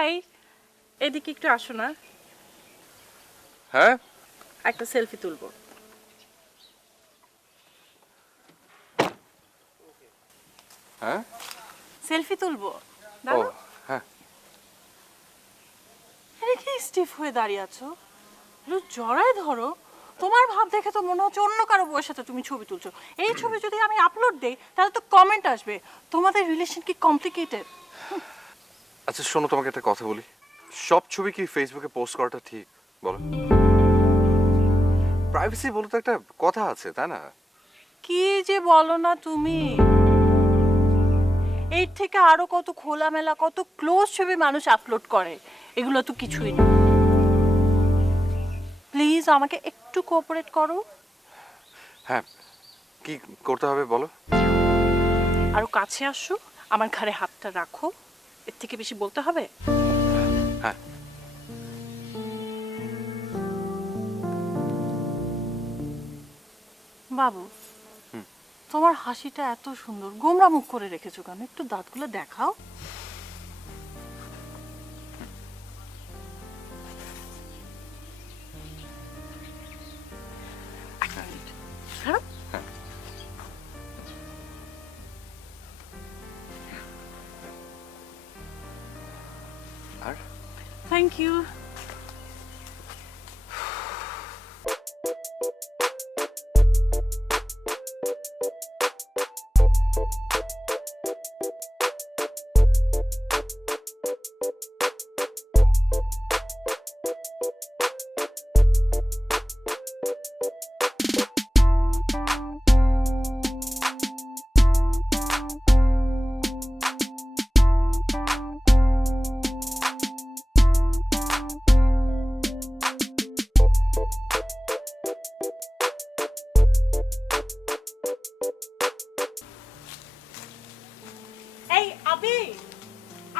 High, এদিকে একটু আসো না। হ্যাঁ, একটা সেলফি তুলবো। হ্যাঁ, সেলফি তুলবো, ও দাঁড়াও। হ্যাঁ। আরে কি স্টিফ হয়ে দাঁড়িয়ে আছো? একটু জড়ায় ধরো। তোমার ভাব দেখে তো মনে হচ্ছে অন্য কারো বউয়ের সাথে তুমি ছবি তুলছো। এই ছবি যদি আমি আপলোড দেই তাহলে তো কমেন্ট আসবে তোমাদের রিলেশন কি কমপ্লিকেটেড। আচ্ছা শোনো, তোমাকে একটা কথা বলি। সব ছবি কি ফেসবুকে পোস্ট করাটা ঠিক বলো? প্রাইভেসি বলে তো একটা কথা আছে, তাই না? কি যে বলো না তুমি। এর থেকে আরো কত খোলামেলা কত ক্লোজ ছবি মানুষ আপলোড করে, এগুলো তো কিছুই না। প্লিজ আমাকে একটু কোঅপারেট করো। হ্যাঁ, কি করতে হবে বলো? আরো কাছে আসো, আমার ঘাড়ে হাতটা রাখো। এর থেকে বেশি বলতে হবে? হ্যাঁ। বাবু, তোমার হাসিটা এত সুন্দর, গোমরা মুখ করে রেখেছো কেন? একটু দাঁতগুলো দেখাও। এক মিনিট। হ্যাঁ? আর থ্যাংক ইউ। এই আবি,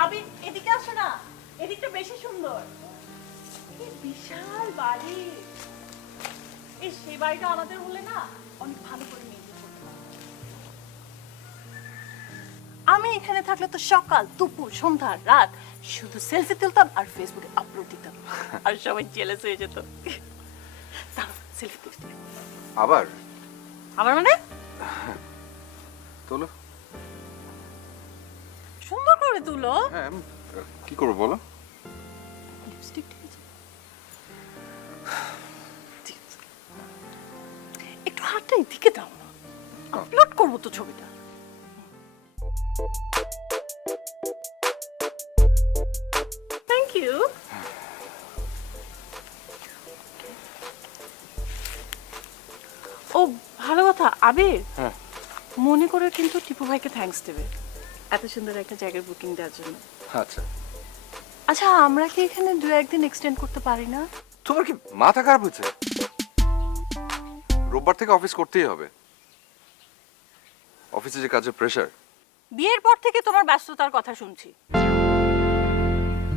আবি এদিকে আসো না, এদিকটা বেশি সুন্দর। কি বিশাল বাড়ি। এই সেই বাড়িটা আমাদের হলে না অনেক ভালো করে মেনটেন করতে পারতাম। আমি এখানে থাকলে তো সকাল দুপুর সন্ধ্যা রাত শুধু সেলফি তুলতাম আর ফেসবুকে আপলোড দিতাম, আর সবাই জেলাস হয়ে যেত। দাঁড়াও, সেলফি তুলতে। আবার আমার মানে তোলো। সুন্দর করে তুলো। হ্যাঁ, কি করবো বলো? লিপস্টিক ঠিক আছে? ঠিক আছে। একটু হাতটা এদিকে দাও না, আপলোড করবো তো ছবিটা। Thank you. ও ভালো কথা, আবির হ্যাঁ। মনে করে কিন্তু টিপু ভাইকে থ্যাঙ্কস দেবে এত সুন্দর একটা জায়গার বুকিং দেওয়ার জন্য। আচ্ছা, আচ্ছা আমরা কি এখানে দু একদিন এক্সটেন্ড করতে পারি না? তোমার কি মাথা খারাপ হয়েছে? রোববার থেকে অফিস করতেই হবে। অফিসে যে কাজের প্রেশার। বিয়ের পর থেকে তোমার ব্যস্ততার কথা শুনছি।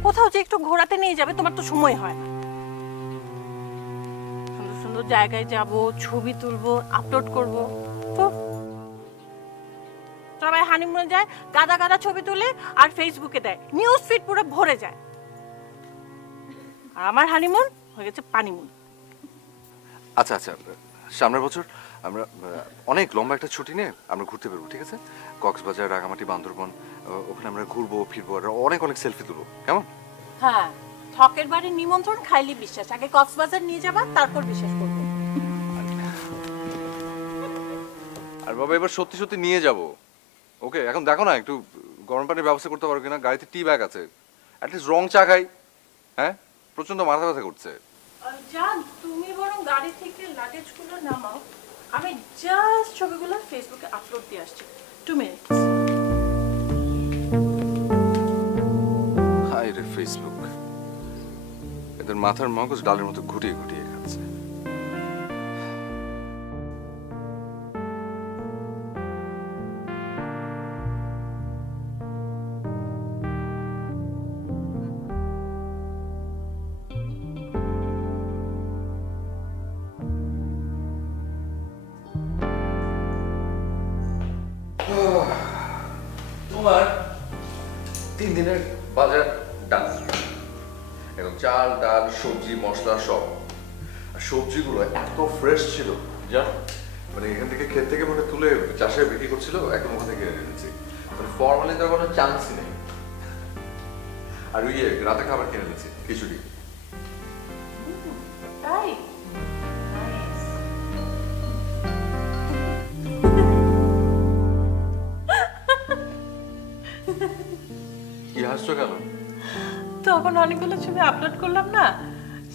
কোথাও যে একটু ঘোরাতে নিয়ে যাবে তোমার তো সময় হয় না। সুন্দর সুন্দর জায়গায় যাব, ছবি তুলবো, আপলোড করব। তো সবাই হানিমুনে যায়, গাদা গাদা ছবি তুলে আর ফেসবুকে দেয়, নিউজ ফিড পুরো ভরে যায়। আর আমার হানিমুন হয়ে গেছে পানিমুন। আচ্ছা আচ্ছা, সামনের বছর আমরা অনেক লম্বা একটা ছুটি নিয়ে আমরা ঘুরতে বেরবো, ঠিক আছে? কক্সবাজার, রাঙামাটি, বান্দরবন, ওখানে আমরা ঘুরবো ফিরবো আর অনেক অনেক সেলফি তুলবো, কেমন? হ্যাঁ, ঠকের বাড়ির নিমন্ত্রণ খাইলি বিশ্বাস, আগে কক্সবাজার নিয়ে যাবা তারপর বিশ্বাস করবো। আর বাবা এবার সত্যি সত্যি নিয়ে যাব। ওকে, এখন দেখো না একটু গরম পানির ব্যবস্থা করতে পারো কিনা। গাড়িতে টি ব্যাগ আছে, অ্যাটলিস্ট রং চা খাই। হ্যাঁ, প্রচন্ড মাথা ব্যথা করছে। জান, তুমি বরং গাড়ি থেকে লাগেজগুলো নামাও, আমি জাস্ট ছবিগুলো ফেসবুকে আপলোড দিয়ে আসছি। 2 মিনিটস। হাই রে ফেসবুক, এদের মাথার মগজ ডালের মতো ঘুটিয়ে ঘুটিয়ে খাচ্ছে। তোমার 3 দিনের বাজার ডান। একদম চাল ডাল সবজি মশলা সব। আর সবজিগুলো এত ফ্রেশ ছিল জান, মানে এখান থেকে ক্ষেত থেকে মানে তুলে চাষে বিক্রি করছিল, একদম ওখান থেকে কিনে এনেছি। মানে ফর্মালি তার কোনো চান্সই নেই। আর ওই রাতে খাবার কিনে এনেছি খিচুড়ি। তাই Nice. কি হাসছো কেন? তখন অনেকগুলো ছবি আপলোড করলাম না,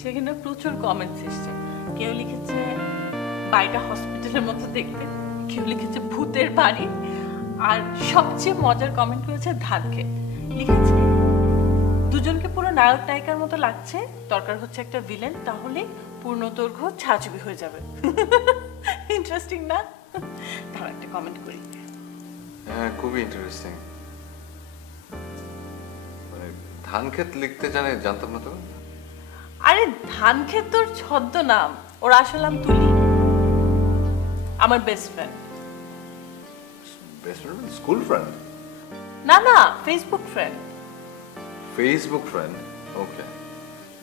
সেখানে প্রচুর কমেন্টস এসছে। কেউ লিখেছে বাড়িটা হসপিটালের মতো দেখতে, কেউ লিখেছে ভূতের বাড়ি, আর সবচেয়ে মজার কমেন্ট করেছে ধান খেত। লিখেছে দুজনকে পুরো নায়ক নায়িকার মতো লাগছে, দরকার হচ্ছে একটা ভিলেন, তাহলে পূর্ণদৈর্ঘ্য ছায়াছবি হয়ে যাবে। ইন্টারেস্টিং না? তার একটা কমেন্ট করি। হ্যাঁ খুবই ইন্টারেস্টিং। মানে ধান ক্ষেত লিখতে জানতাম না তো। আরে ধান ক্ষেত তোর ছদ্মনাম, ওর আসল নাম তুলি, আমার best friend. Best friend school friend? না না, ফেসবুক ফ্রেন্ড। ফেসবুক ফ্রেন্ড, ওকে।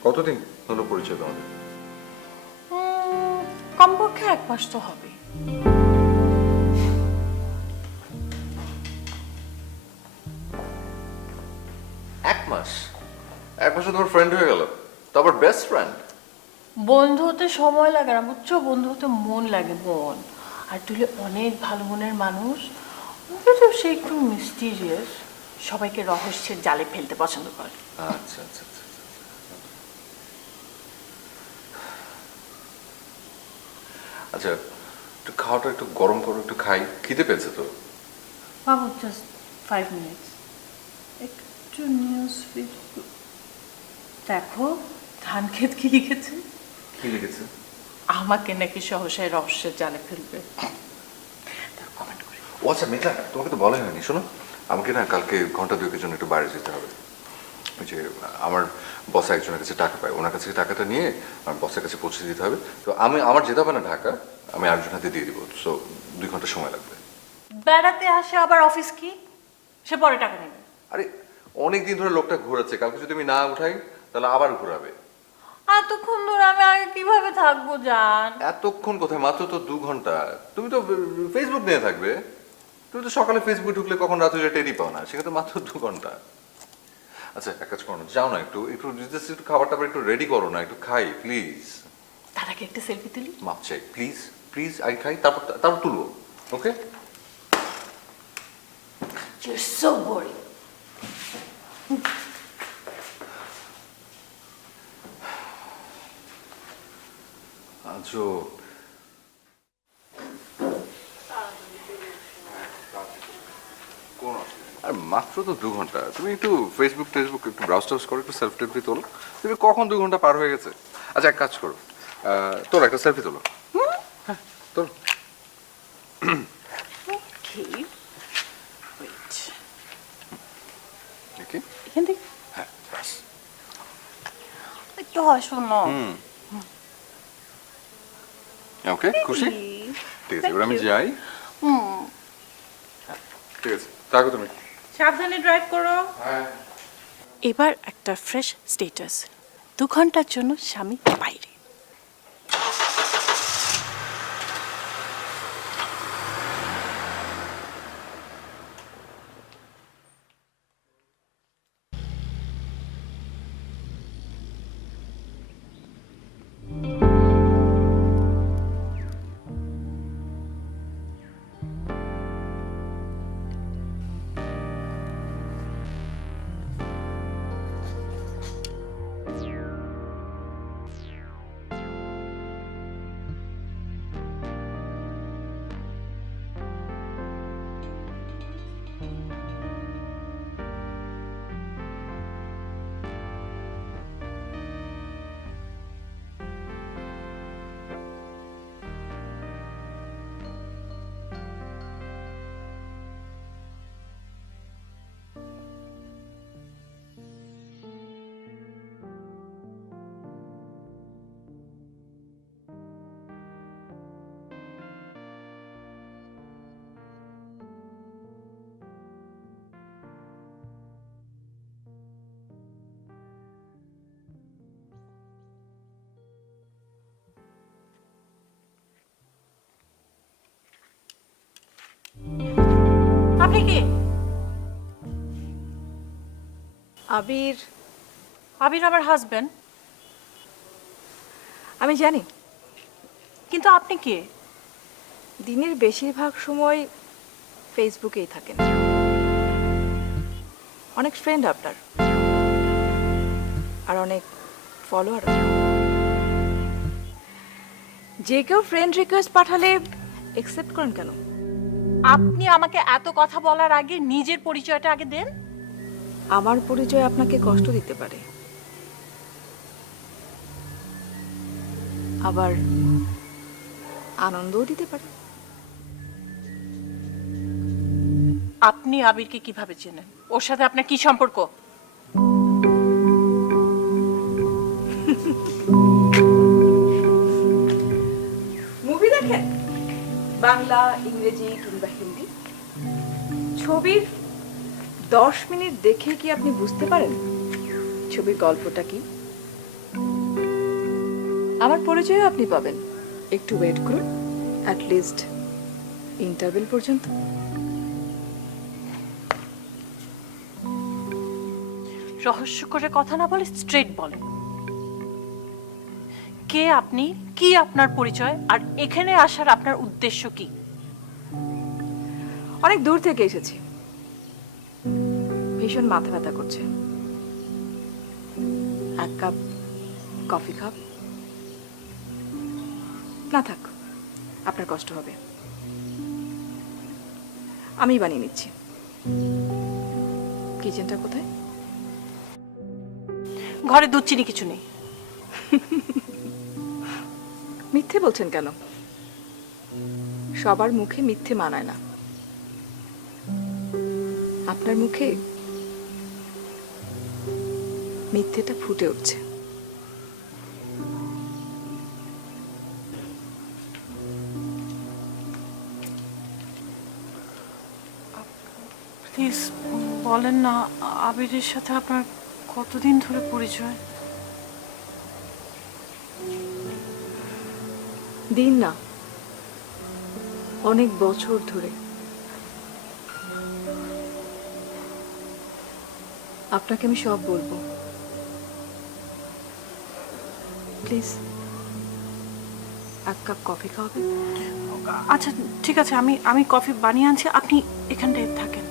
কতদিন হলো পরিচয় তোমাদের? কমপক্ষে 1 মাস তো হবে। এক মাস? এক মাসে তোমার ফ্রেন্ড হয়ে গেল, তো আবার বেস্ট ফ্রেন্ড? বন্ধু হতে সময় লাগে না বুঝছো, বন্ধু হতে মন লাগে, মন। আর তুলে অনেক ভালো মনের মানুষ, ওকে তো সে একটু মিস্টিরিয়াস, সবাইকে রহস্যের জালে ফেলতে পছন্দ করে। আচ্ছা আচ্ছা আচ্ছা। আচ্ছা একটু খাওয়াটা একটু গরম করো, একটু খাই, খিদে পেয়েছে তো। বাবু জাস্ট 5 মিনিটস, একটু নিউজ ফিড দেখো। ধান ক্ষেত কি লিখেছে? কি লিখেছে? আমাকে নাকি সহসায় রহস্যের জালে ফেলবে। কমেন্ট করি। ও আচ্ছা মিতা, তোমাকে তো বলা হয়নি, শোনো আমাকে না কালকে ঘন্টা 2-এর জন্য একটু বাইরে যেতে হবে। ওই যে আমার বস একজনের কাছে টাকা পায়, ওনার কাছে টাকাটা নিয়ে আমার বসের কাছে পৌঁছে দিতে হবে। তো আমার যেতে হবে না ঢাকা, আমি আরেকজন হাতে দিয়ে দিব। সো 2 ঘন্টা সময় লাগবে। বেড়াতে আসে আবার অফিস কি? সে পরে টাকা নেবে। আরে অনেক দিন ধরে লোকটা ঘোরাচ্ছে, কালকে যদি আমি না উঠাই তাহলে আবার ঘোরাবে। এতক্ষণ ধরে আমি আগে কিভাবে থাকবো জান? এতক্ষণ কোথায়, মাত্র তো 2 ঘন্টা। তুমি তো ফেসবুক নিয়ে থাকবে, তুমি তো সকালে ফেসবুকে ঢুকলে কখন রাত হয়ে টেরই পাও না, সেখানে তো মাত্র 2 ঘন্টা। আচ্ছা এক কাজ করো না, যাও না, একটু একটু just একটু খাবার টাবার একটু রেডি করো না, একটু খাই প্লিজ। তার আগে একটা সেলফি তুলি। মাপ চাই প্লিজ, প্লিজ আগে খাই, তারপর তুলবো, ওকে? You're so boring. আচ্ছা আর মাত্র তো 2 ঘন্টা, তুমি একটু ফেসবুক টেসবুক একটু ব্রাউজ টাউজ করো, একটু সেলফি টেলফি তোলো। তুমি কখন 2 ঘন্টা পার হয়ে গেছে? আচ্ছা এক কাজ করো, তোর একটা সেলফি তোলো। হ্যাঁ তোর। Okay. Wait. দেখি। এখান থেকে হ্যাঁ ব্যাস। একটু হাসো না। ওকে খুশি? ঠিক আছে, এবার আমি যাই। হ্যাঁ ঠিক আছে, থাকো তুমি। সাবধানে ড্রাইভ করো। হ্যাঁ। এবার একটা ফ্রেশ স্ট্যাটাস, 2 ঘন্টার জন্য স্বামী বাইরে। আপনি কে? আবির, আবির আমার হাজবেন্ড। আমি জানি। কিন্তু আপনি কে? দিনের বেশিরভাগ সময় ফেসবুকেই থাকেন। অনেক ফ্রেন্ড আপনার, আর অনেক ফলোয়ার। যে কেউ ফ্রেন্ড রিকোয়েস্ট পাঠালে অ্যাকসেপ্ট করেন কেন? আপনি আমাকে এত কথা বলার আগে নিজের পরিচয়টা আগে দেন। আমার পরিচয় আপনাকে কষ্ট দিতে পারে, আবার আনন্দও দিতে পারে। আপনি আবিরকে কিভাবে চেনেন? ওর সাথে আপনার কি সম্পর্ক? মুভি দেখেন, বাংলা, ইংরেজি কিংবা হিন্দি। ছবির 10 মিনিট দেখে কি আপনি বুঝতে পারেন ছবির গল্পটা কি? আমার পরিচয়ও আপনি পাবেন। একটু ওয়েট করুন, অ্যাট লিস্ট ইন্টারভেল পর্যন্ত। রহস্য করে কথা না বলে স্ট্রেট বলেন, কে আপনি, কি আপনার পরিচয়, আর এখানে আসার আপনার উদ্দেশ্য কি? অনেক দূর থেকে এসেছি, ভীষণ মাথা ব্যথা করছে। এক কাপ কফি খাব? না থাক, আপনার কষ্ট হবে, আমি বানিয়ে নিচ্ছি। কিচেনটা কোথায়? ঘরে দুধ চিনি কিছু নেই। মিথ্যে বলছেন কেন? সবার মুখে মিথ্যে মানায় না। আপনার মুখে মিথ্যেটা ফুটে উঠছে। প্লিজ বলেন না, আবিরের সাথে আপনার কতদিন ধরে পরিচয়? দিন না, অনেক বছর ধরে। আপনাকে আমি সব বলবো, প্লিজ এক কাপ কফি খাওয়াবেন? আচ্ছা ঠিক আছে, আমি কফি বানিয়ে আনছি, আপনি এখানটায় থাকেন।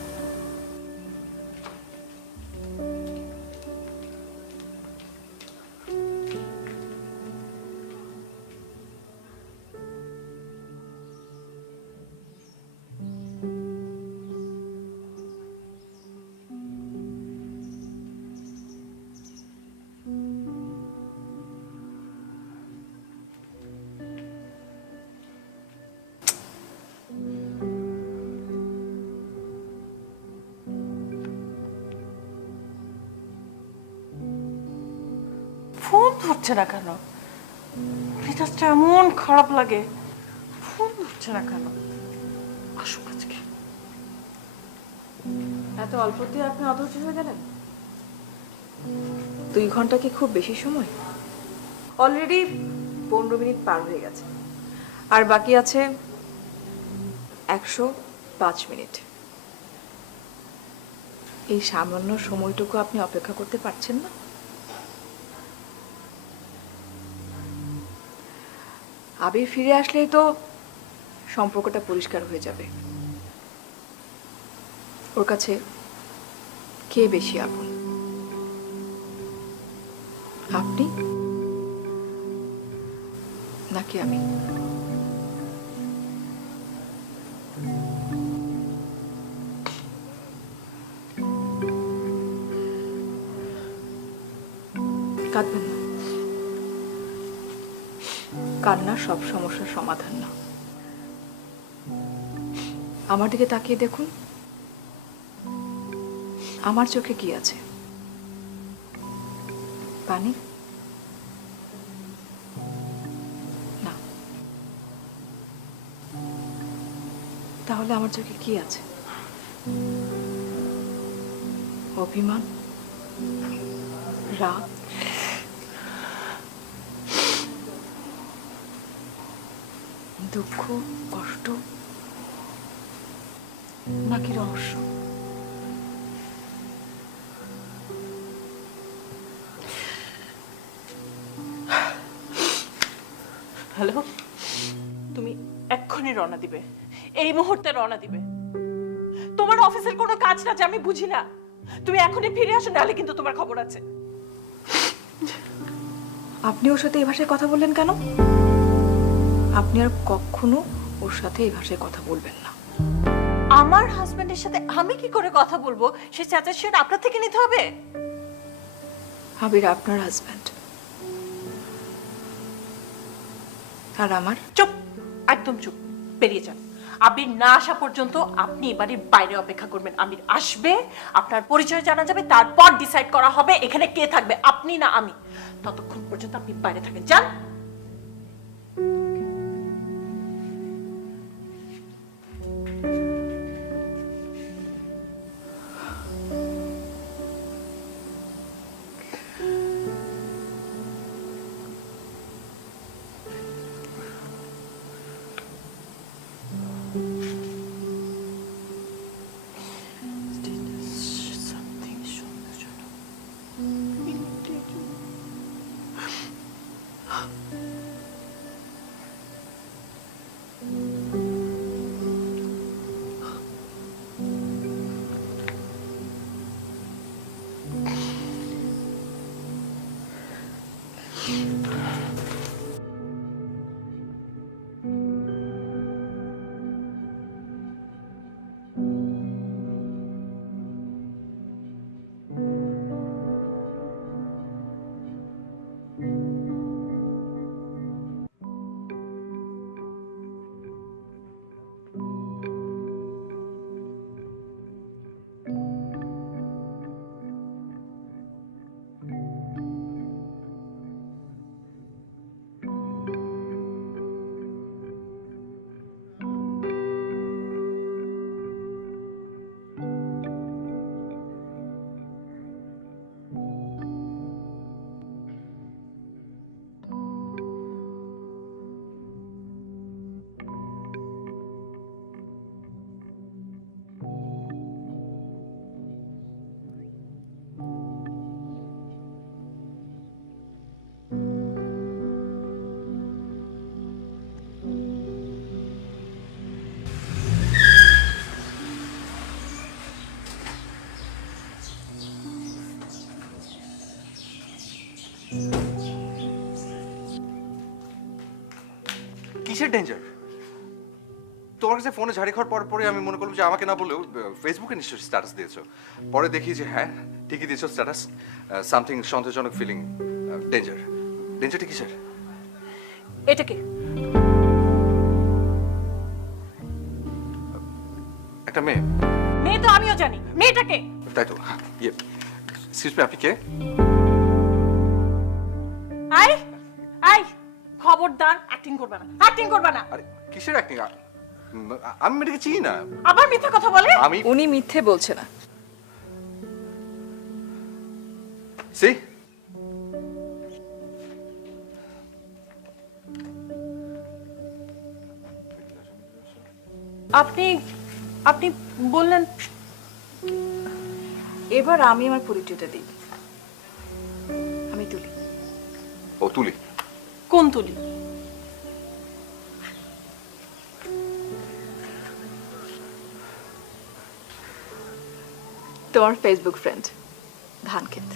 ফোন ধরছে না কেন? মেজাজটা এমন খারাপ লাগে। ফোন ধরছে না কেন? আসুক আজকে। এত অল্পতে আপনি অধৈর্য হয়ে গেলেন? 2 ঘন্টা কি খুব বেশি সময়? অলরেডি 15 মিনিট পার হয়ে গেছে, আর বাকি আছে 105 মিনিট। এই সামান্য সময়টুকু আপনি অপেক্ষা করতে পারছেন না? আবির ফিরে আসলেই তো সম্পর্কটা পরিষ্কার হয়ে যাবে। ওর কাছে কে বেশি আপন, আপনি নাকি আমি? কাঁদবেন না, কান্না সব সমস্যার সমাধান না। আমার দিকে তাকিয়ে দেখুন, আমার চোখে কি আছে? পানি? না। তাহলে আমার চোখে কি আছে? অভিমান, রাগ, দুঃখ, কষ্ট। নাকি রহস্য? হ্যালো, তুমি এক্ষুনি রওনা দিবে, এই মুহূর্তে রওনা দিবে। তোমার অফিসের কোনো কাজ না যে আমি বুঝি না। তুমি এখনই ফিরে আসো, নাহলে কিন্তু তোমার খবর আছে। আপনি ওর সাথে এই ভাষায় কথা বললেন কেন? আপনি আর কখনো ওর সাথে এই ভাষায় কথা বলবেন না। আমার হাজবেন্ডের সাথে আমি কি করে কথা বলবো, সে সাজেশন আপনার থেকে নিতে হবে। আবির আপনার হাজব্যান্ড, আর আমার। চুপ, একদম চুপ, বেরিয়ে যান। আবির না আসা পর্যন্ত আপনি এই বাড়ির বাইরে অপেক্ষা করবেন। আবির আসবে, আপনার পরিচয় জানা যাবে, তারপর ডিসাইড করা হবে এখানে কে থাকবে, আপনি না আমি। ততক্ষণ পর্যন্ত আপনি বাইরে থাকেন, যান। কিসের ডেঞ্জার? তোমার কাছে ফোনে ঝাড়ি খাওয়ার পর পরে আমি মনে করলাম যে আমাকে না বললেও ফেসবুকে নিশ্চয়ই স্ট্যাটাস দিয়েছো। পরে দেখি যে হ্যাঁ ঠিকই দিয়েছো স্ট্যাটাস। সামথিং সন্দেহজনক ফিলিং। ডেঞ্জার। ডেঞ্জারটা কিসের? এটাকে একটা মেয়ে। মেয়ে তো আমিও জানি, মেয়েটাকে। তাই তো। ইয়ে, এক্সকিউজ মি, আপনি কে? আই আই খবরদার, অ্যাক্টিং করবে না, অ্যাক্টিং করবে না। আরে কিসের অ্যাক্টিং? আমি মেয়েটাকে চিনি না। আবার মিথ্যা কথা বলে। আমি উনি মিথ্যে বলছে না। সি আপনি আপনি বললেন। এবার আমি আমার পরিচয়টা দিই। আমি তুলি। ও তুলি। কোন তুলি? তোমার ফেসবুক ফ্রেন্ড ধানক্ষেত।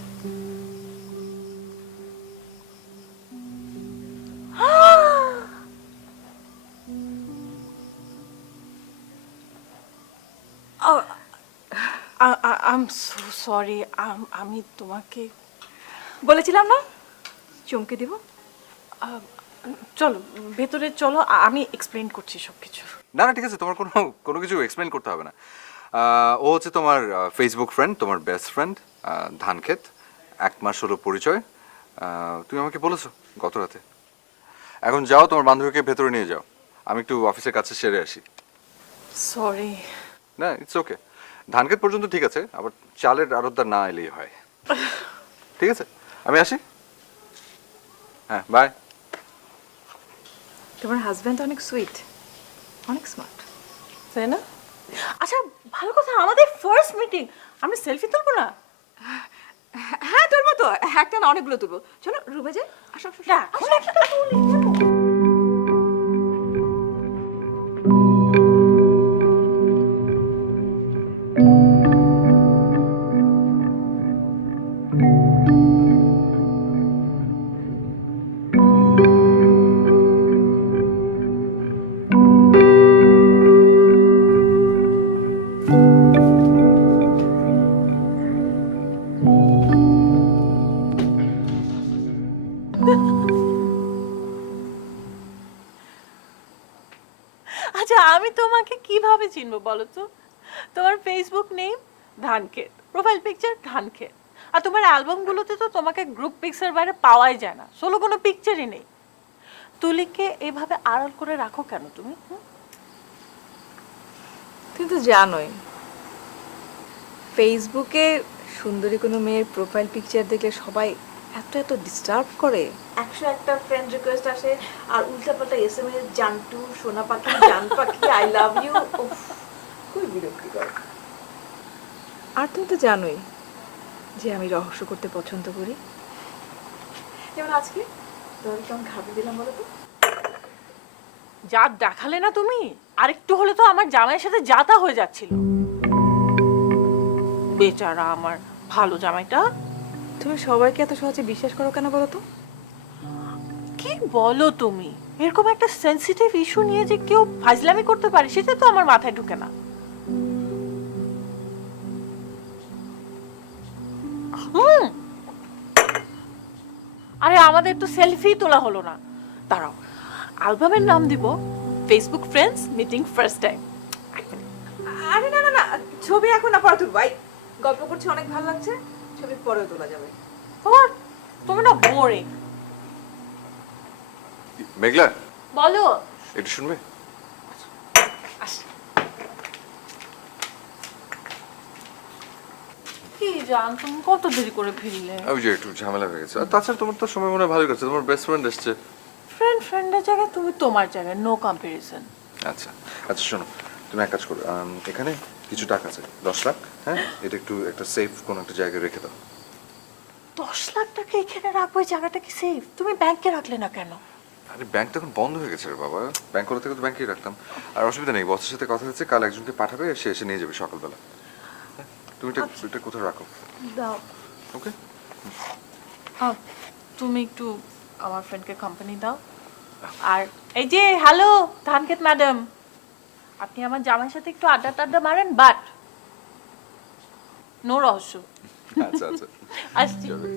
আম সো সরি। আমি তোমাকে বলেছিলাম না চমকে দিব। চলো ভেতরে চলো, আমি এক্সপ্লেন করছি সবকিছু। না না ঠিক আছে, তোমার কোনো কোনো কিছু এক্সপ্লেন করতে হবে না। ও হচ্ছে তোমার ফেসবুক ফ্রেন্ড, তোমার বেস্ট ফ্রেন্ড ধানক্ষেত। 1 মাস হলো পরিচয়। তুমি আমাকে বলেছো গত রাতে। এখন যাও, তোমার বান্ধবীকে ভেতরে নিয়ে যাও, আমি একটু অফিসের কাছে সেরে আসি। সরি। না ইটস ওকে। ধানক্ষেত পর্যন্ত ঠিক আছে, আবার চালের আড়তদার না এলেই হয়। ঠিক আছে, আমি আসি। হ্যাঁ বাই। তোমার হাজব্যান্ড অনেক সুইট, অনেক স্মার্ট। তাই না? আচ্ছা ভালো কথা, আমাদের ফার্স্ট মিটিং, আমরা সেলফি তুলবো না? হ্যাঁ তুলবো তো, একটা না অনেকগুলো তুলবো। চলো রুমে যাই। আসো আসো, আসো। না এখন একটা তুলি কেন? আচ্ছা আমি তোমাকে কিভাবে চিনবো বলো তো? তোমার ফেসবুক নেম ধানক্ষেত, প্রোফাইল পিকচার ধানক্ষেত, আর তোমার অ্যালবামগুলোতে তো তোমাকে গ্রুপ পিকচার বাইরে পাওয়াই যায় না, সোলো কোনো পিকচারই নেই। তুলিকে এভাবে আড়াল করে রাখো কেন তুমি? তুমি তো জানোই ফেসবুকে সুন্দরী কোনো মেয়ের প্রোফাইল পিকচার দেখলে সবাই এত এত ডিস্টার্ব করে। 101টা ফ্রেন্ড রিকোয়েস্ট আসে আর উল্টাপাল্টা এসএমএস, জানটু, সোনা পাখি, জান পাখি, আই লাভ ইউ, খুব বিরক্তিকর। আর তুমি তো জানোই যে আমি রহস্য করতে পছন্দ করি। যেমন আজকে তোমাকে কেমন খাবি দিলাম বলো তো? যা দেখালে না তুমি, আরেকটু হলে তো আমার জামাইয়ের সাথে যাতা হয়ে যাচ্ছিল। বেচারা আমার ভালো জামাইটা। তুমি সবাইকে এত সহজে বিশ্বাস করো কেন বলো তো? কি বলো তুমি? এরকম একটা সেনসিটিভ ইস্যু নিয়ে যে কেউ ফাজলামি করতে পারে সেটা তো আমার মাথায় ঢুকে না। আরে আমাদের তো সেলফি তোলা হলো না। দাঁড়াও, অ্যালবামের নাম দিব Facebook friends meeting first time. আরে না না না, ছবি এখন না পরে তুলবো। ভাই গল্প করছি, অনেক ভালো লাগছে, ছবি পরেও তোলা যাবে। তুমি না বোরিং। মেঘলা, বলো। একটু শুনবে? কি জান, তুমি কত দেরি করে ফিরলে? ওই যে একটু ঝামেলা হয়ে গেছে। আর তাছাড়া তোমার তো সময় মনে হয় ভালোই কাটছে, তোমার বেস্ট ফ্রেন্ড এসছে। ফ্রেন্ডের জায়গায় তুমি তোমার জায়গায়, নো কম্পারিজন। আচ্ছা আচ্ছা, শোনো, তুমি এক কাজ করো, এখানে কিছু টাকা আছে, 10 লাখ। হ্যাঁ, এটা একটু একটা সেফ কোনো একটা জায়গায় রেখে দাও। 10 লাখ টাকা এখানে রাখবো? এই জায়গাটা কি সেফ? তুমি ব্যাংকে রাখলে না কেন? আরে ব্যাংক তো এখন বন্ধ হয়ে গেছে রে বাবা, ব্যাংক করা থেকে তো ব্যাংকেই রাখতাম। আর অসুবিধা নেই, বসের সাথে কথা হয়েছে, কাল একজনকে পাঠাবে, সে এসে নিয়ে যাবে সকালবেলা। হ্যাঁ, তুমি এটা কোথাও রাখো, দাও। ওকে? তুমি একটু আমার ফ্রেন্ডকে কোম্পানি দাও। আর এই যে হ্যালো ধানক্ষেত ম্যাডাম, আপনি আমার জামাইয়ের সাথে একটু আড্ডা টাড্ডা মারেন, বাট নো রহস্য। আচ্ছা আচ্ছা, আসছি। চলো।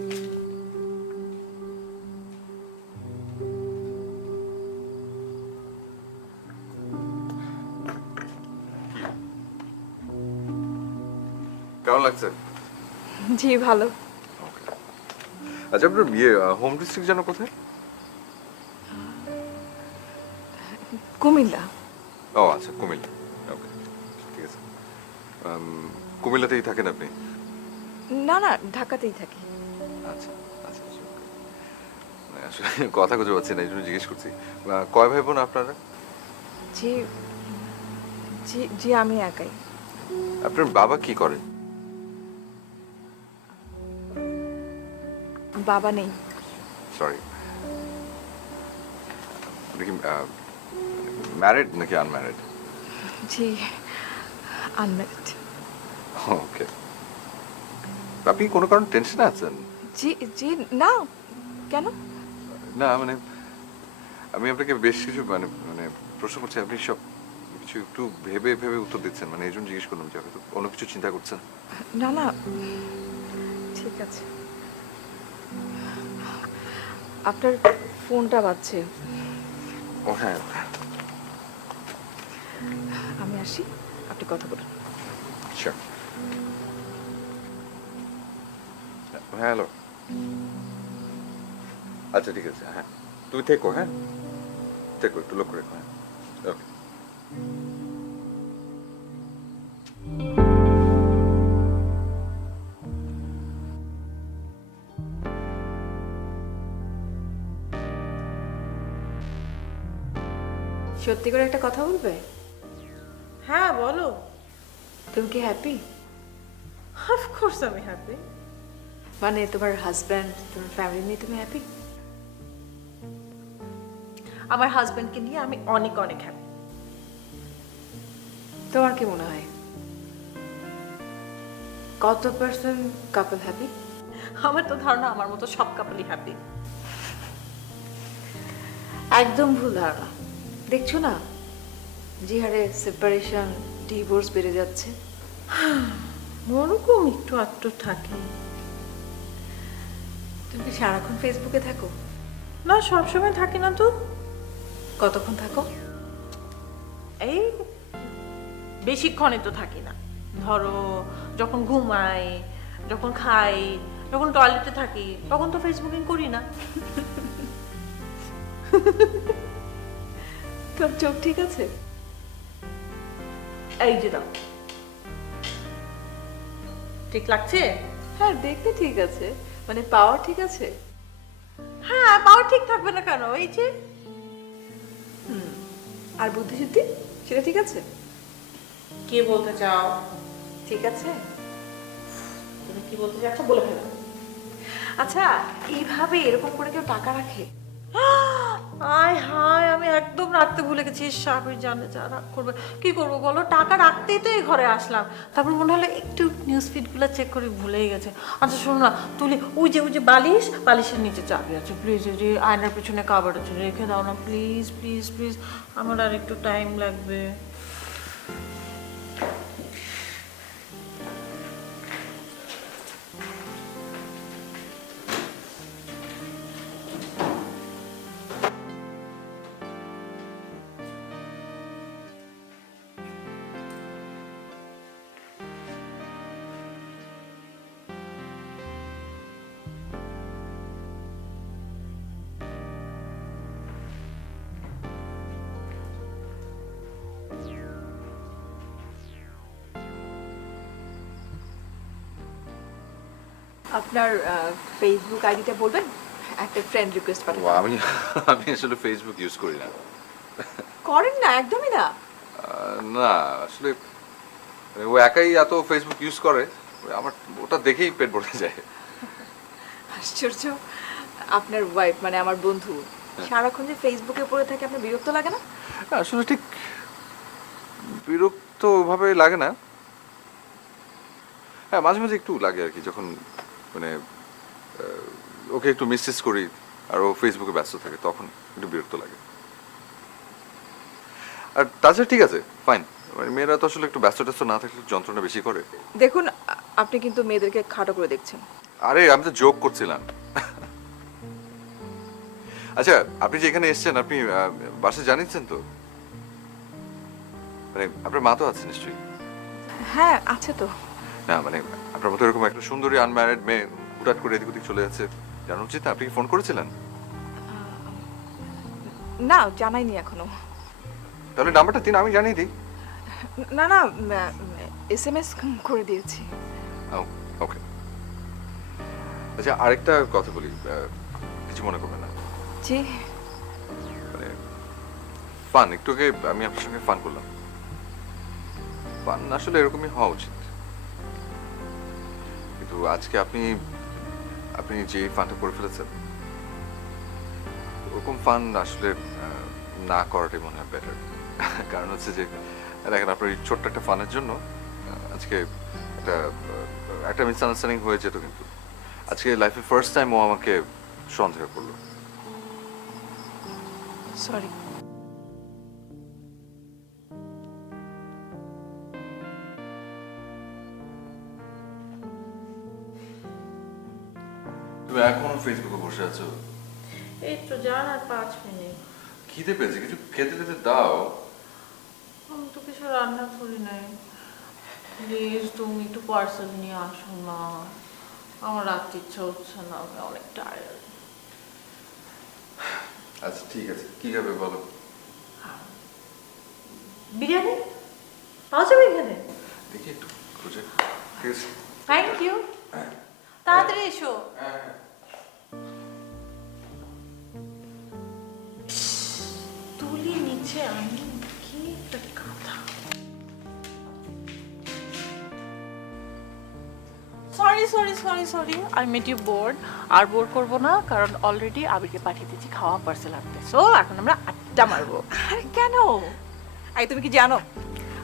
কেমন লাগছে? জি ভালো। আচ্ছা, আপনার হোম ডিস্ট্রিক্ট যেন কোথায়? কুমিল্লা। ও আচ্ছা, কুমিল্লা। ওকে, ঠিক আছে। কুমিল্লাতেই থাকেন আপনি? না না, ঢাকাতেই থাকি। আচ্ছা আচ্ছা, okay. না, আসলে কথা খুঁজে পাচ্ছি না, এই জন্য জিজ্ঞেস করছি। কয় ভাই বোন আপনারা? জি জি জি, আমি একাই। আপনার বাবা কি করেন? বাবা নেই। সরি, আপনি কি ম্যারিড নাকি আনম্যারিড? জি আনম্যারিড। ওকে, আপনি কোনো কারণে টেনশনে আছেন? জি জি না, কেন? না মানে, আমি আপনাকে বেশ কিছু মানে মানে প্রশ্ন করছি, আপনি সব কিছু একটু ভেবে ভেবে উত্তর দিচ্ছেন, মানে এই জন্য জিজ্ঞেস করলাম যে হয়তো অন্য কিছু চিন্তা করছেন। না না, ঠিক আছে। আপনার ফোনটা বাজছে, ও হ্যাঁ, আমি আসি, আপনি কথা বলুন। শিওর। হ্যাঁ হ্যালো, আচ্ছা ঠিক আছে, হ্যাঁ তুমি থেকো, হ্যাঁ থেকো, একটু লক্ষ্য রেখো, হ্যাঁ ওকে। সত্যি করে একটা কথা বলবে? হ্যাঁ বলো। তুমি কি হ্যাপি? অফকোর্স আমি হ্যাপি। মানে তোমার হাজব্যান্ড, তোমার ফ্যামিলি নিয়ে তুমি হ্যাপি? আমার হাজবেন্ডকে নিয়ে আমি অনেক অনেক হ্যাপি। তোমার কি মনে হয় কত পার্সেন্ট কাপল হ্যাপি? আমার তো ধারণা আমার মতো সব কাপলই হ্যাপি। একদম ভুল ধারণা। দেখছো না যে হারে সেপারেশন, ডিভোর্স বেড়ে যাচ্ছে। ওরকম একটু আধটু থাকে। তুমি কি সারাক্ষণ ফেসবুকে থাকো? না, সবসময় থাকি না তো। কতক্ষণ থাকো? এই বেশিক্ষণে তো থাকি না। ধরো যখন ঘুমাই, যখন খাই, যখন টয়লেটে থাকি, তখন তো ফেসবুকিং করি না। তোর চোখ ঠিক আছে? এই যে দাও, ঠিক লাগছে? হ্যাঁ, দেখতে ঠিক আছে, মানে পাওয়ার ঠিক আছে। হ্যাঁ, পাওয়ার ঠিক থাকবে না কেন? এই যে। আর বুদ্ধিশুদ্ধি সেটা ঠিক আছে? কে বলতে চাও? ঠিক আছে। তুমি কি বলতে চাচ্ছ বলে ফেলো। আচ্ছা, এইভাবে এরকম করে কেউ টাকা রাখে? আয় হায়, আমি একদম রাখতে ভুলে গেছি। সাগর জানে যা রাগ করবে। কি করবো বলো, টাকা রাখতেই তো এই ঘরে আসলাম। তারপর মনে হলো একটু নিউজ ফিডগুলো চেক করে ভুলেই গেছে। আচ্ছা শোনো না, তুলি ওই যে বালিশের নিচে চাবি আছে, প্লিজ ওই যে আয়নার পেছনে কাবার আছে, রেখে দাও না প্লিজ প্লিজ প্লিজ। আমার আর একটু টাইম লাগবে। আপনার ফেসবুক আইডিটা বলবেন? একটা ফ্রেন্ড রিকোয়েস্ট ও, পাঠাবো। আমি আমি আসলে ফেসবুক ইউজ করি না। করেন না? একদমই না? না আসলে মানে ও একাই এত ফেসবুক ইউজ করে, আমার ওটা দেখেই পেট ভরে যায়। আশ্চর্য। আপনার ওয়াইফ মানে আমার বন্ধু সারাক্ষণ যে ফেসবুকে পড়ে থাকে, আপনার বিরক্ত লাগে না? আসলে ঠিক বিরক্ত ওভাবে লাগে না। হ্যাঁ, মাঝে মাঝে একটু লাগে আর কি, যখন মানে ওকে একটু মিসটেস করি আর ও ফেসবুকে ব্যস্ত থাকে, তখন একটু বিরক্ত লাগে। আর তাছাড়া ঠিক আছে, ফাইন। মানে মেয়েরা তো আসলে একটু ব্যস্ত ট্যস্ত না থাকলে যন্ত্রণা বেশি করে। দেখুন, আপনি কিন্তু মেয়েদেরকে খাটো করে দেখছেন। আরে আমি তো জোক করছিলাম। আচ্ছা, আপনি যে এখানে এসেছেন, আপনি বাসা জানিয়েছেন তো? মানে আপনার মা তো আছে নিশ্চয়ই? হ্যাঁ, আছে তো। না মানে আপনার মতো এরকম একটা সুন্দরী আনম্যারিড মেয়ে হুটহাট করে এদিক ওদিক চলে যাচ্ছে, জানা উচিত না? আপনি কি ফোন করেছিলেন? না, জানাইনি এখনো। তাহলে নাম্বারটা দিন, আমি জানিয়ে দিই। না না, এসএমএস করে দিয়েছি। ওকে। আচ্ছা, আরেকটা কথা বলি, কিছু মনে করবেন না। জি। মানে ফান, একটু আগে আমি আপনার সঙ্গে ফান করলাম। ফান আসলে এরকমই হওয়া উচিত, কিন্তু আজকে আপনি আপনি যে ফানটা করে ফেলেছেন, ওরকম ফান আসলে না করাটাই মনে হয় বেটার। কারণ হচ্ছে যে দেখেন, আপনার এই ছোট্ট একটা ফানের জন্য আজকে একটা একটা মিসআন্ডারস্ট্যান্ডিং হয়ে যেত, কিন্তু আজকে লাইফে ফার্স্ট টাইম ও আমাকে সন্দেহ করলো। সরি। তুমি এখনো ফেসবুকে বসে আছো? এই তো যান আর 5 মিনিট। খিদে পেয়েছে, কিছু খেতে খেতে দাও। আমি তো কিছু রান্না করি নাই। প্লিজ তুমি একটু পার্সেল নিয়ে আসো না। আমার রাখতে ইচ্ছা হচ্ছে না, আমি অনেক টায়ার্ড। আচ্ছা ঠিক আছে, কি খাবে বলো? বিরিয়ানি পাওয়া যাবে এখানে? দেখি একটু খুঁজে। ঠিক আছে। Thank you. তাড়াতাড়ি এসো। তুলি নিচে, আমি কি একটা কথা। Sorry I made you bored. আর বোর করবো না, কারণ অলরেডি আবিরকে পাঠিয়ে দিয়েছি খাওয়া পার্সেল আনতে। সো এখন আমরা আড্ডা মারবো। আর কেন? আই তুমি কি জানো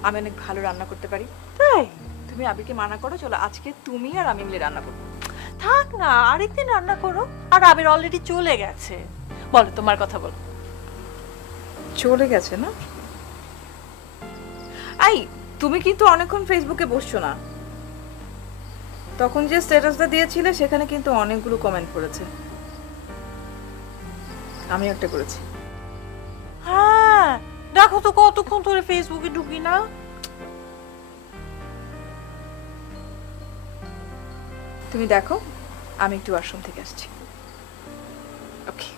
আমি অনেক ভালো রান্না করতে পারি? তাই? তুমি আবিরকে মানা করো, চলো আজকে তুমি আর আমি মিলে রান্না করবো। থাক না, আরেকদিন রান্না করো। আর আবির অলরেডি চলে গেছে। বলো তোমার কথা বলো। চলে গেছে না? আই তুমি কিন্তু অনেকক্ষণ ফেসবুকে বসছো না। তখন যে স্ট্যাটাসটা দিয়েছিলে সেখানে কিন্তু অনেকগুলো কমেন্ট করেছে। আমি একটা করেছি। হ্যাঁ, দেখো তো কতক্ষণ ধরে ফেসবুকে ঢুকি না। তুমি দেখো, আমি একটু ওয়াশরুম থেকে আসছি। ওকে।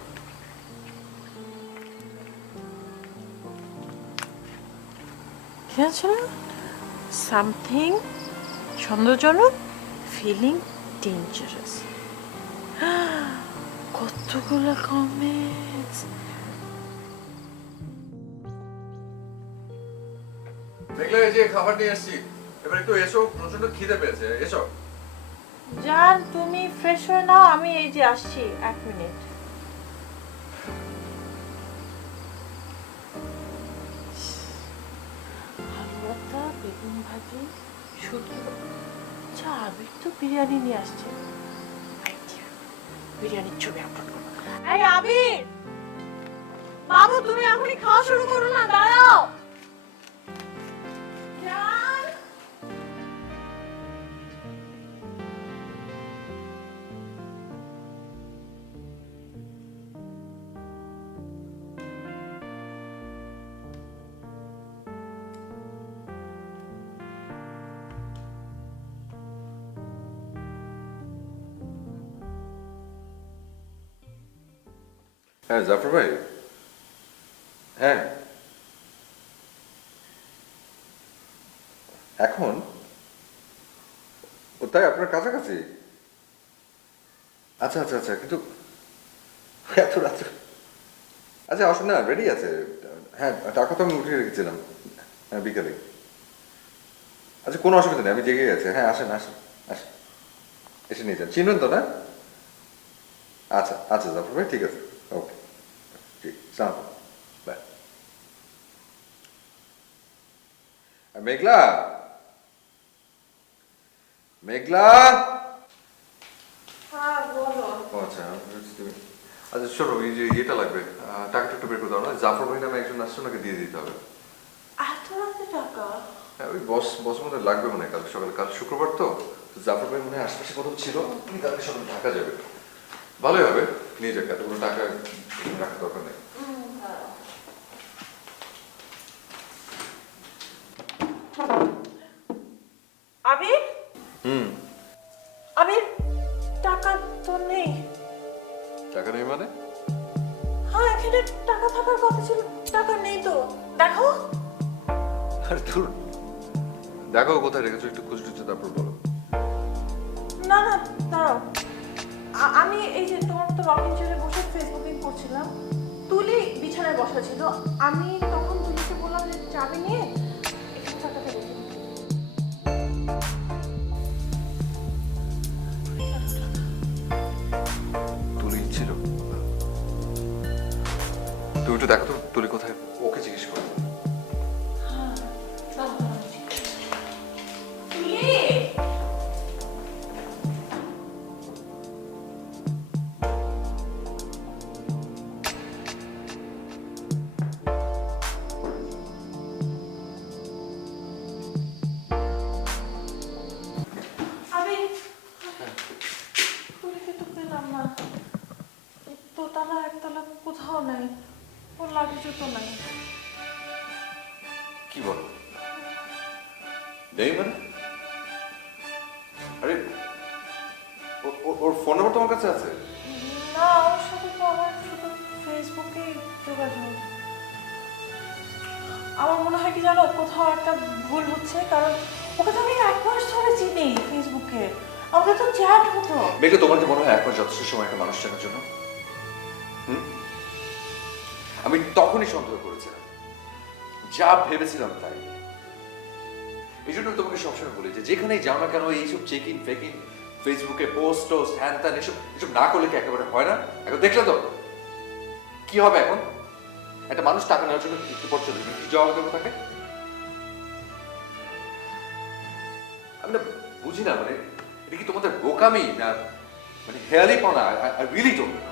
কি আছে না? সামথিং সন্দেহজনক, ফিলিং ডেঞ্জারাস। কতগুলো কমেন্টস। দেখলে এই যে খাবার নিয়ে আসছি, এবার একটু এসো, প্রচন্ড খিদে পেয়েছে, এসো। জান তুমি ফ্রেশ হয়ে নাও, আমি এই যে আসছি, 1 মিনিট। হালুয়াটা, বেগুন ভাজি, শুধু আচ্ছা আবির তো বিরিয়ানি নিয়ে আসছে। Idea, বিরিয়ানির ছবি আপলোড করবো। এই আবির, বাবু তুমি এখনই খাওয়া শুরু করো না, দাঁড়াও। জান হ্যাঁ জাফর ভাই, হ্যাঁ এখন ও তাই আপনার কাছাকাছি? আচ্ছা আচ্ছা আচ্ছা, কিন্তু এত রাত্রে? আচ্ছা আসুন না, রেডি আছে। হ্যাঁ টাকা তো আমি উঠিয়ে রেখেছিলাম, হ্যাঁ বিকালে। আচ্ছা কোনো অসুবিধা নেই, আমি জেগে গেছি। হ্যাঁ আসেন আসেন আসেন, এসে নিয়ে যান। চিনবেন তো না? আচ্ছা আচ্ছা জাফর ভাই, ঠিক আছে, ওকে, ঠিক, সালাম, বাই। মেঘলা, মেঘলা। হ্যাঁ বলো। ও আচ্ছা, আমি ভেবেছি তুমি। আচ্ছা শোনো, এই যে ইয়েটা লাগবে, টাকাটা একটু বের করে দাও না। জাফর ভাই নামে একজন আসছে, ওনাকে দিয়ে দিতে হবে। এত রাতে টাকা? হ্যাঁ ওই বস মনে হয় লাগবে, মনে হয় কাল সকালে, কাল শুক্রবার তো। জাফর ভাই মনে হয় আশপাশে কোথাও ছিল, তুমি কালকে সকালে ঢাকা যাবে। ভালোই হবে, নিয়ে যাক, এতগুলো টাকা রাখার দরকার নেই। আবির, হুম। আবির টাকা তো নেই। টাকা নেই মানে? হ্যাঁ এখানে টাকা থাকার কথা ছিল, টাকা নেই তো। দেখো। আরে ধুর, দেখো কোথায় রেখেছো, একটু খুঁজে টুজে তারপর বলো। না না দাঁড়াও, আমি এই যে তোমার তো রকিং চেয়ারে বসে ফেসবুকিং করছিলাম, তুলি বিছানায় বসা ছিল। আমি তখন তুলিকে বললাম যে চাবি নিয়ে এখানে টাকাটা রেখে দিতে। তুলি ছিল? তুমি একটু দেখো তো তুলি কোথায়, ওকে জিজ্ঞেস করো। তুলি, তুলিকে তো পেলাম না। দোতলা একতলা কোথাও নাই, ওর লাগেজও তো নাই। কি বলো? নেই মানে? আরে ওর ফোন নাম্বার তোমার কাছে আছে? না, ওর সাথে তো আমার শুধু ফেসবুকে যোগাযোগ। আমার মনে হয় কি জানো, কোথাও একটা ভুল হচ্ছে, কারণ ওকে তো আমি 1 মাস ধরে চিনি ফেসবুকে, আমাদের তো চ্যাট হতো। মেঘে, তোমার কি মনে হয় 1 মাস যথেষ্ট সময় একটা মানুষ চেনার জন্য? আমি তখনই সন্দেহ করেছিলাম, যা ভেবেছিলাম তাই। এই জন্য তোমাকে সবসময় বলি যে যেখানেই যাও না কেন এইসব চেক ইন ফেক ইন ফেসবুকে পোস্ট টোস্ট হ্যান ত্যান এসব এসব না করলে কি একেবারে হয় না? এখন দেখলে তো কি হবে এখন? একটা মানুষ টাকা নেওয়ার জন্য একটু পর চলে যাবে, কি জবাব দেবো তাকে? আমি না বুঝি না, মানে এটা কি তোমাদের বোকামি না মানে হেয়ালিপনা? I really don't know.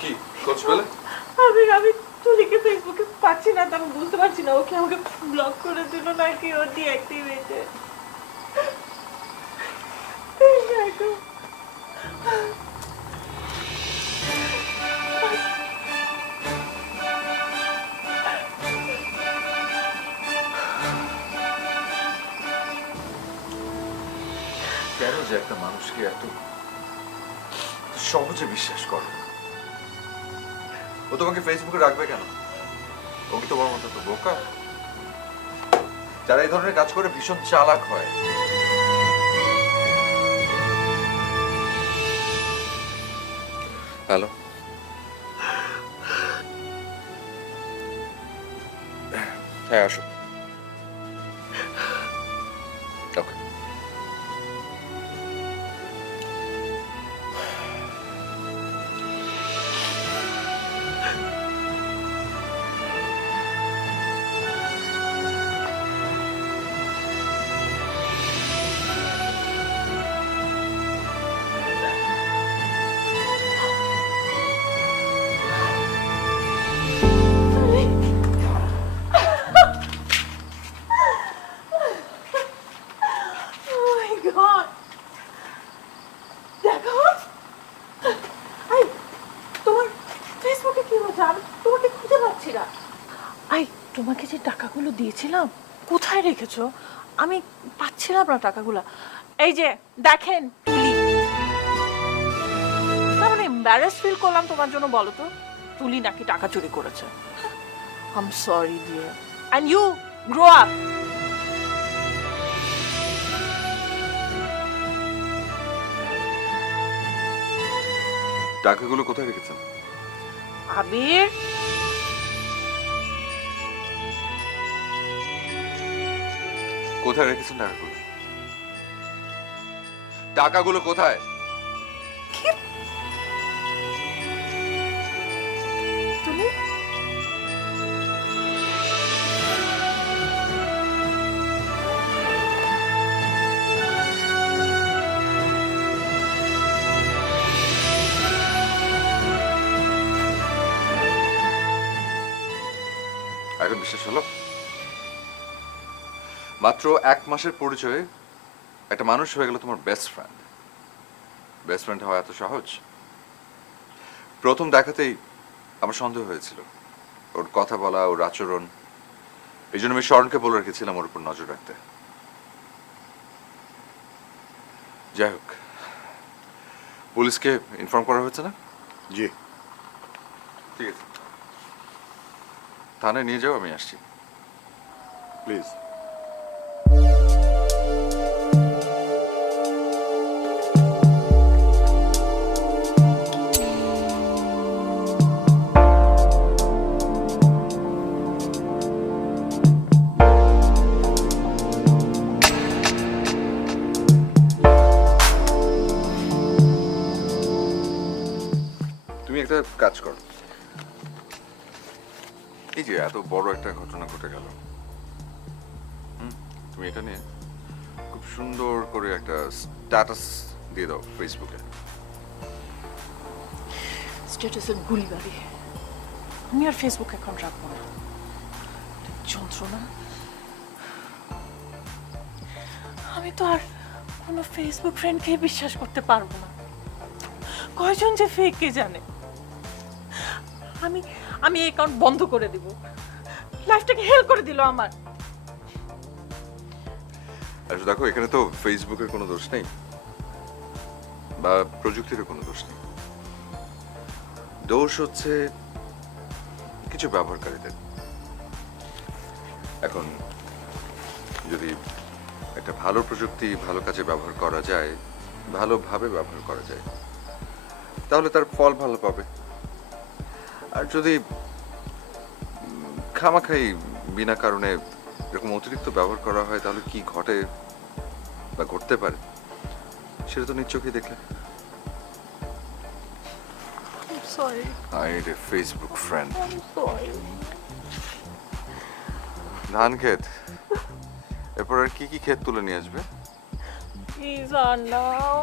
কি খোঁজ পেলে? আমি তুলিকে ফেসবুকে পাচ্ছি না, তো আমি বুঝতে পারছি না ওকে আমাকে ব্লক করে দিল নাকি ও ডিঅ্যাক্টিভেটেড। কেন যে একটা মানুষকে এত সহজে বিশ্বাস করো? ও তোমাকে ফেসবুকে রাখবে কেন? ও কি তোমার মতো তো বোকা? যারা এই ধরনের কাজ করে ভীষণ চালাক হয়। হ্যালো, হ্যাঁ আসো। ওকে। দেখো, এই তোমার ফেসবুকে কি হচ্ছে? আমি তোমাকে খুঁজে পাচ্ছি না। আই, তোমাকে যে টাকাগুলো দিয়েছিলাম কোথায় রেখেছো? আমি পাচ্ছিলাম না টাকাগুলো। এই যে দেখেন তুলি, মানে এম্বারেস ফিল করলাম তোমার জন্য। বলো তো, তুলি নাকি টাকা চুরি করেছে? I am sorry dear, and you grow up. টাকাগুলো কোথায় রেখেছেন? আবির, কোথায় রেখেছেন টাকাগুলো? টাকাগুলো কোথায়? তুলি, এখন বিশ্বাস হলো? মাত্র 1 মাসের পরিচয়ে একটা মানুষ হয়ে গেল তোমার বেস্ট ফ্রেন্ড। বেস্ট ফ্রেন্ড হওয়া এত সহজ? প্রথম দেখাতেই আমার সন্দেহ হয়েছিল ওর কথা বলা, ওর আচরণ। এই জন্য আমি শরণকে বলে রেখেছিলাম ওর উপর নজর রাখতে। যাই হোক, পুলিশকে ইনফর্ম করা হয়েছে না? জি। ঠিক আছে, থানায় নিয়ে যাও, আমি আসছি। প্লিজ। তুমি একটা কাজ করো, এই যে এত বড় একটা ঘটনা ঘটে গেল, তুমি এটা নিয়ে খুব সুন্দর করে একটা স্ট্যাটাস দিয়ে দাও ফেসবুকে। স্ট্যাটাসের গুলি বাড়ি। আমি আর ফেসবুক অ্যাকাউন্ট রাখবো না, যন্ত্রণা। আমি তো আর কোনো ফেসবুক ফ্রেন্ডকে বিশ্বাস করতে পারবো না। কয়জন যে ফেক কে জানে। আমি আমি এই অ্যাকাউন্ট বন্ধ করে দিব। লাইফটাকে হেল করে দিল আমার। আচ্ছা দেখো, এখানে তো ফেসবুকের কোনো দোষ নেই। বা প্রযুক্তিরও কোনো দোষ নেই। দোষ হচ্ছে কিছু ব্যবহারকারীদের। এখন যদি একটা ভালো প্রযুক্তি ভালো কাজে ব্যবহার করা যায়, ভালোভাবে ব্যবহার করা যায়, তাহলে তার ফল ভালো পাবে। আর যদি খামাখাই বিনা কারণে এরকম অতিরিক্ত ব্যবহার করা হয়, তাহলে কি ঘটে বা ঘটতে পারে সেটা তো নিজ চোখেই দেখলে। Sorry I need a Facebook friend. Sorry ধান ক্ষেত, এরপর আর কি কি ক্ষেত তুলে নিয়ে আসবে? প্লিজ আর নাও